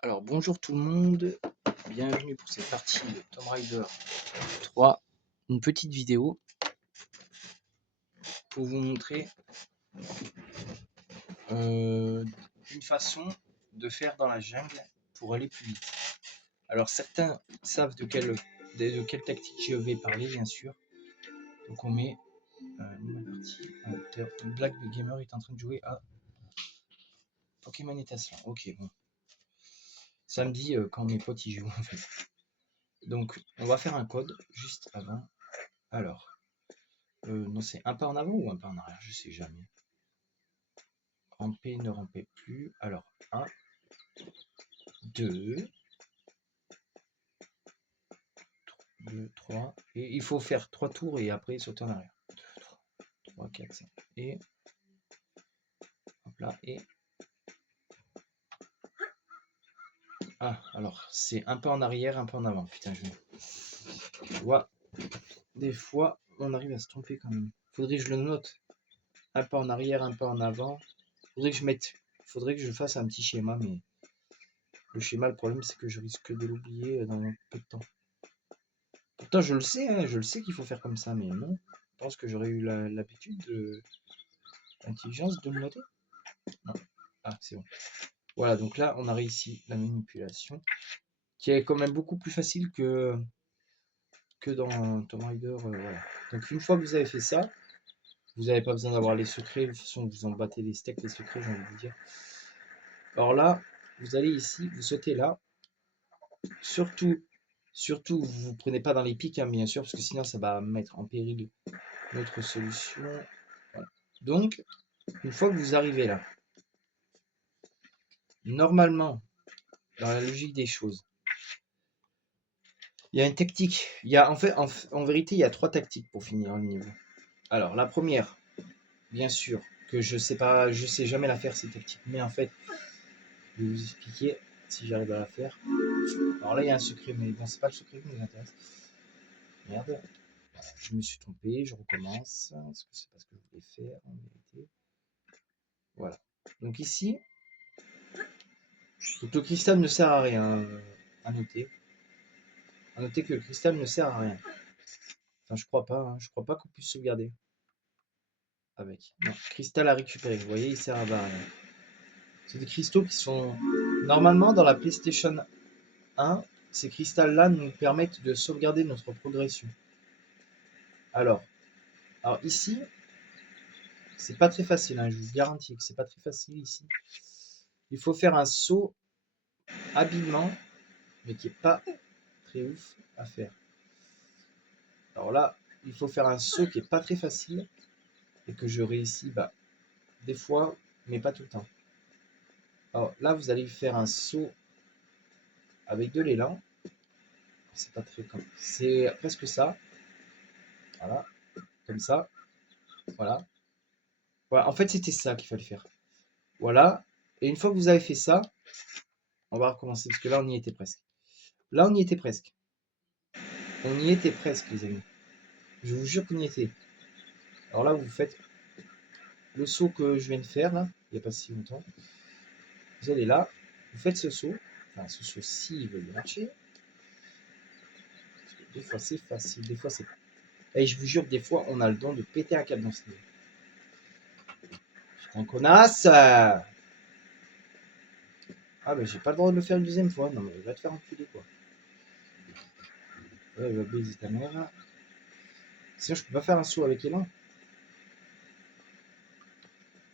Alors bonjour tout le monde, bienvenue pour cette partie de Tomb Raider 3, une petite vidéo pour vous montrer une façon de faire dans la jungle pour aller plus vite. Alors certains savent de quelle tactique je vais parler bien sûr. Donc on met nouvelle partie. Black the Gamer est en train de jouer à Pokémon étincelant. Ok bon. Samedi quand mes potes y jouent en fait. Donc on va faire un code juste avant. Alors. Non, c'est un pas en avant ou un pas en arrière, je sais jamais. Ramper, ne ramper plus. Alors, 1, 2, 3. Et il faut faire 3 tours et après sauter en arrière. 2, 3, 4, 5. Et, hop là, et... Ah, alors, c'est un pas en arrière, un pas en avant. Putain, je vois. Des fois, on arrive à se tromper quand même. Faudrait que je le note. Un pas en arrière, un pas en avant. Faudrait que je fasse un petit schéma, mais le schéma, le problème, c'est que je risque de l'oublier dans peu de temps. Pourtant, je le sais, hein, je le sais qu'il faut faire comme ça, mais non. Je pense que j'aurais eu l'habitude, l'intelligence de le noter. Non. Ah, c'est bon. Voilà, donc là, on a réussi la manipulation, qui est quand même beaucoup plus facile que dans Tomb Raider. Voilà. Donc une fois que vous avez fait ça, vous n'avez pas besoin d'avoir les secrets. De toute façon, vous en battez les steaks, les secrets, j'ai envie de vous dire. Alors là, vous allez ici, vous sautez là. Surtout, vous ne prenez pas dans les pics, hein, bien sûr, parce que sinon, ça va mettre en péril notre solution. Voilà. Donc, une fois que vous arrivez là, normalement, dans la logique des choses, il y a une tactique. Il y a, en fait, en vérité, il y a 3 tactiques pour finir le niveau. Alors, la première, bien sûr, que je sais jamais la faire, cette tactique. Mais en fait, je vais vous expliquer si j'arrive à la faire. Alors là, il y a un secret, mais bon, c'est pas le secret qui nous intéresse. Merde. Je me suis trompé, je recommence. Parce que c'est pas ce que je voulais faire, en vérité. Voilà. Donc ici, donc le cristal ne sert à rien, à noter. À noter que le cristal ne sert à rien. Enfin, je crois pas, hein. Je crois pas qu'on puisse sauvegarder avec. Non, cristal à récupérer. Vous voyez, il sert à rien. C'est des cristaux qui sont normalement dans la PlayStation 1. Ces cristals-là nous permettent de sauvegarder notre progression. Alors ici, c'est pas très facile, hein. Je vous garantis que c'est pas très facile ici. Il faut faire un saut habilement, mais qui est pas très ouf à faire. Alors là, il faut faire un saut qui est pas très facile et que je réussis des fois, mais pas tout le temps. Alors là, vous allez faire un saut avec de l'élan. C'est pas très comme. C'est presque ça. Voilà, comme ça. Voilà. Voilà. En fait, c'était ça qu'il fallait faire. Voilà. Et une fois que vous avez fait ça, on va recommencer parce que là, on y était presque. Là, on y était presque. On y était presque, les amis. Je vous jure qu'on y était. Alors là, vous faites le saut que je viens de faire, là, il n'y a pas si longtemps. Vous allez là, vous faites ce saut. Enfin, ce saut-ci, il veut marcher. Des fois, c'est facile, des fois, c'est pas. Et je vous jure, des fois, on a le don de péter un câble dans ce niveau. Putain, connasse! Ah, ben, j'ai pas le droit de le faire une deuxième fois. Non, mais il va te faire enculer, quoi. Ouais, il va baiser ta mère. Sinon, je peux pas faire un saut avec Elan.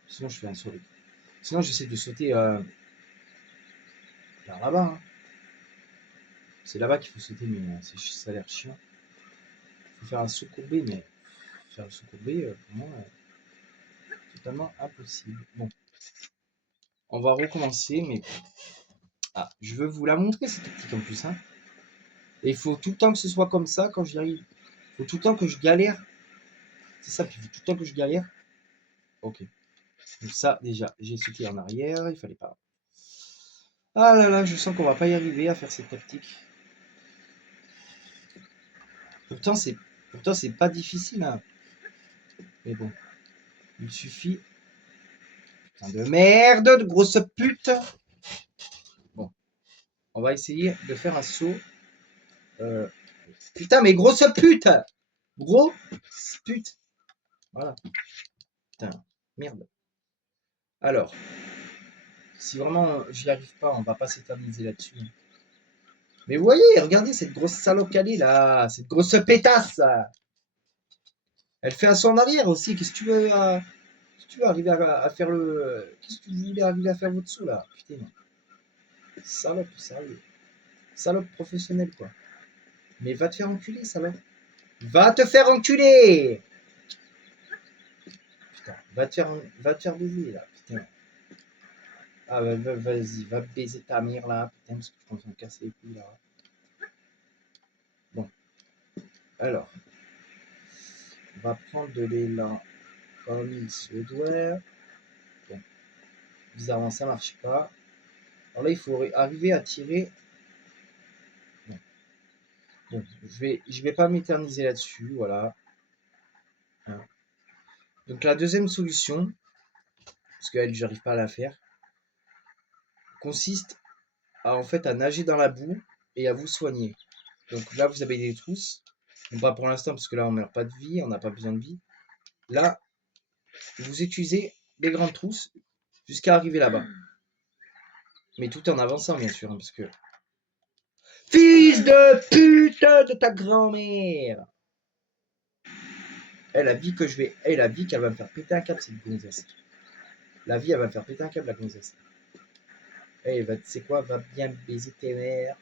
Sinon, je fais un saut avec. Sinon, j'essaie de sauter vers là-bas. Hein. C'est là-bas qu'il faut sauter, mais ça a l'air chiant. Il faut faire un saut courbé, mais faire un saut courbé, pour moi, totalement impossible. Bon, on va recommencer, mais je veux vous la montrer cette tactique en plus. Hein. Et il faut tout le temps que ce soit comme ça quand j'y arrive. Il faut tout le temps que je galère. C'est ça, puis il faut tout le temps que je galère. Ok. Donc ça, déjà, j'ai sauté en arrière, il fallait pas. Ah là là, je sens qu'on va pas y arriver à faire cette tactique. Pourtant, c'est pas difficile, hein. Mais bon, il suffit. Putain de merde, de grosse pute. Bon. On va essayer de faire un saut. Putain, mais grosse pute! Gros pute. Voilà. Putain, merde. Alors, si vraiment j'y arrive pas, on va pas s'éterniser là-dessus. Mais vous voyez, regardez cette grosse salope qu'elle est là, cette grosse pétasse. Elle fait à son arrière aussi. Qu'est-ce que tu veux, qu'est-ce que tu veux arriver à faire le. Qu'est-ce que vous voulez arriver à faire votre dessous là? Putain, salope, sérieux. Salope professionnelle quoi. Mais va te faire enculer, salope. Va te faire enculer! Putain, va te faire baiser là, putain. Ah bah, vas-y, va baiser ta mère là, putain, parce que je commence à me casser les couilles là. Bon, alors, on va prendre de l'élan comme il se doit. Bon, bizarrement ça marche pas. Alors là, il faut arriver à tirer. Bon, bon je vais pas m'éterniser là-dessus, voilà. Hein. Donc la deuxième solution, parce qu'elle, j'arrive pas à la faire, consiste à en fait à nager dans la boue et à vous soigner. Donc là, vous avez des trousses. Bon, pas pour l'instant, parce que là, on meurt pas de vie, on n'a pas besoin de vie. Là, vous utilisez les grandes trousses jusqu'à arriver là-bas. Mais tout en avançant, bien sûr, hein, parce que... Fils de pute de ta grand-mère! Eh, la vie que je vais... Eh, la vie qu'elle va me faire péter un câble, cette gonzesse. La vie, elle va me faire péter un câble, la gonzesse. Eh, tu sais quoi, va bien baiser tes mères.